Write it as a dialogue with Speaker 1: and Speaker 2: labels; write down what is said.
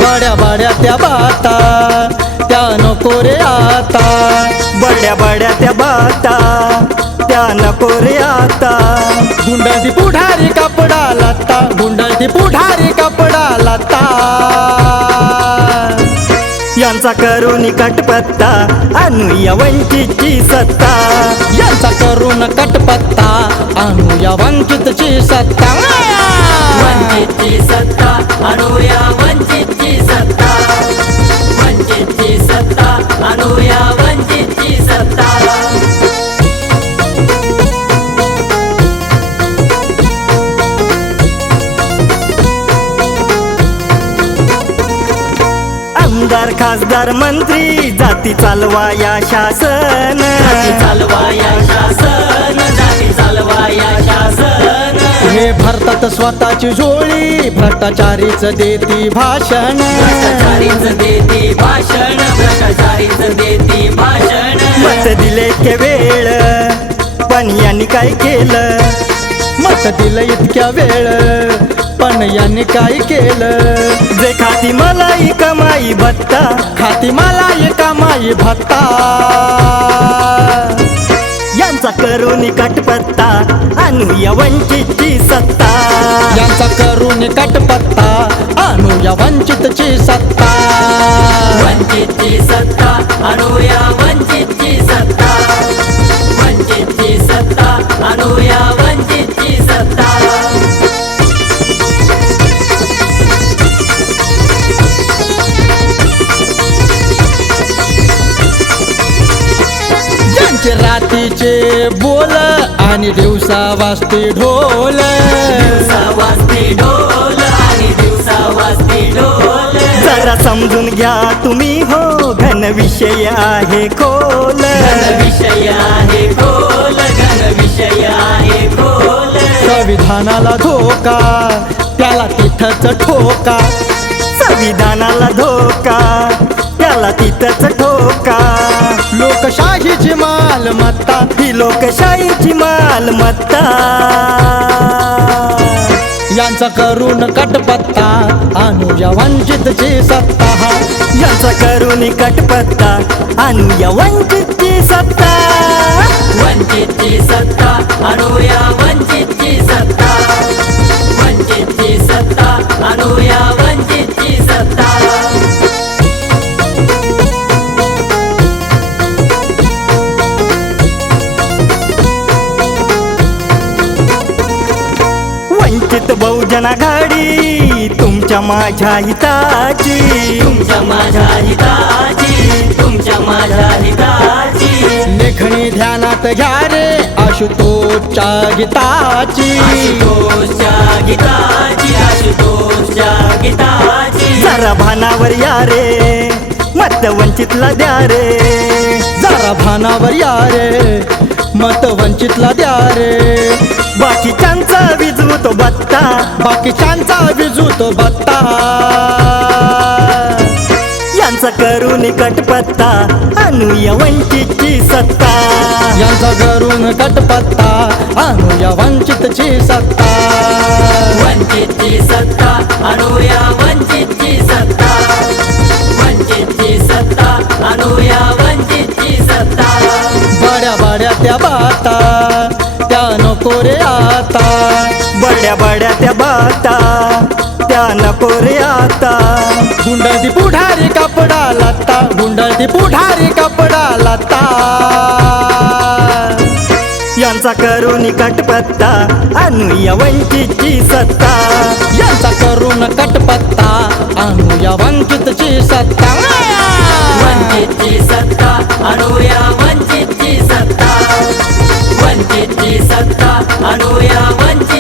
Speaker 1: बड्या बड्या त्या बाता त्या नको रे आता,
Speaker 2: बड्या बड्या त्या बाता त्या नको रे आता.
Speaker 1: गुंडाळती पुढारी कपडा लत्ता, गुंडाळती पुढारी कपडा लत्ता.
Speaker 2: यांचा करून कटपत्ता आणूया वंचितची सत्ता,
Speaker 1: यांचा करून कटपत्ता आणूया वंचितची सत्ता.
Speaker 3: वंचितची सत्ता आणूया वंचितची सत्ता, वंचितची सत्ता आणूया वंचितची सत्ता.
Speaker 2: आमदार खासदार मंत्री जाती चालवा या शासन,
Speaker 3: जाती चालवा या शासन, जाती चालवा या शासन.
Speaker 1: हे भरतात स्वतःची झोळी, भ्रष्टाचारीच देती भाषण,
Speaker 3: भ्रष्टाचारीच देती भाषण, भ्रष्टाचारीच देती भाषण.
Speaker 2: मत दिले के वेळ पण यांनी काय केलं,
Speaker 1: मत दिलं इतक्या वेळ पण यांनी काय केलं.
Speaker 2: जे खाती मलाई कमाई भत्ता,
Speaker 1: खाती मला कमाई भत्ता.
Speaker 2: यांचा करून कटपत्ता आणूया वंचितची सत्ता,
Speaker 1: यांचा करून कटपत्ता आणूया वंचितची सत्ता.
Speaker 3: वंचितची सत्ता आणूया वंचितची सत्ता, वंचितची सत्ता आणूया वंचितची सत्ता.
Speaker 1: ज्यांचे रात्रीचे बोल आणि दिवसा वाजते ढोल,
Speaker 3: दिवसा वाजते ढोल आणि दिवसा वाजते ढोल.
Speaker 2: जरा समजून घ्या तुम्ही हो घन विषय आहे खोल,
Speaker 3: घन विषय आहे खोल, घन विषय आहे खोल.
Speaker 1: संविधानाला धोका त्याला तिथंच ठोका,
Speaker 2: संविधानाला धोका त्याला तिथंच ठोका.
Speaker 1: लोकशाहीची मालमत्ता
Speaker 2: ही लोकशाहीची मालमत्ता,
Speaker 1: यांचा करून कटपत्ता आणूया वंचितची सत्ता.
Speaker 2: यांचा करून कटपत्ता आणूया वंचितची सत्ता,
Speaker 3: वंचितची सत्ता आणूया वंचितची सत्ता, वंचितची सत्ता आणूया वंचितची सत्ता.
Speaker 2: वंचित बहुजन आघाडी तुमच्या माझ्या हिताची,
Speaker 3: तुमच्या माझ्या हिताची, तुमच्या माझ्या हिताची.
Speaker 1: लेखणी ध्यानात घ्या रे आशुतोषच्या गीताची,
Speaker 3: आशुतोषच्या गीताची, आशुतोषच्या गीताची.
Speaker 2: जरा भानावर या रे मत वंचितला द्या रे,
Speaker 1: जरा भानावर या रे मत वंचितला द्या रे.
Speaker 2: बाकीच्यांचा विजवतो बत्ता,
Speaker 1: बाकीच्यांचा विजूतो बत्ता.
Speaker 2: यांचा करून कटपत्ता आणूया वंचितची सत्ता,
Speaker 1: यांचा करून कटपत्ता आणूया वंचितची सत्ता.
Speaker 3: वंचितची सत्ता आणूया वंचितची सत्ता, वंचितची सत्ता आणूया वंचितची सत्ता.
Speaker 1: बड्या बड्या त्या बाता त्या नको रे आता,
Speaker 2: बड्या बड्या त्या बाता त्या नको रे आता.
Speaker 1: गुंडाळती पुढारी कपडा लत्ता, गुंडाळती पुढारी कपडा लत्ता.
Speaker 2: यांचा करून कटपत्ता आणूया वंचितची सत्ता,
Speaker 1: यांचा करून कटपत्ता आणूया वंचितची सत्ता.
Speaker 3: वंचितची सत्ता आणूया वंचितची सत्ता, वंचितची सत्ता आणूया वंचित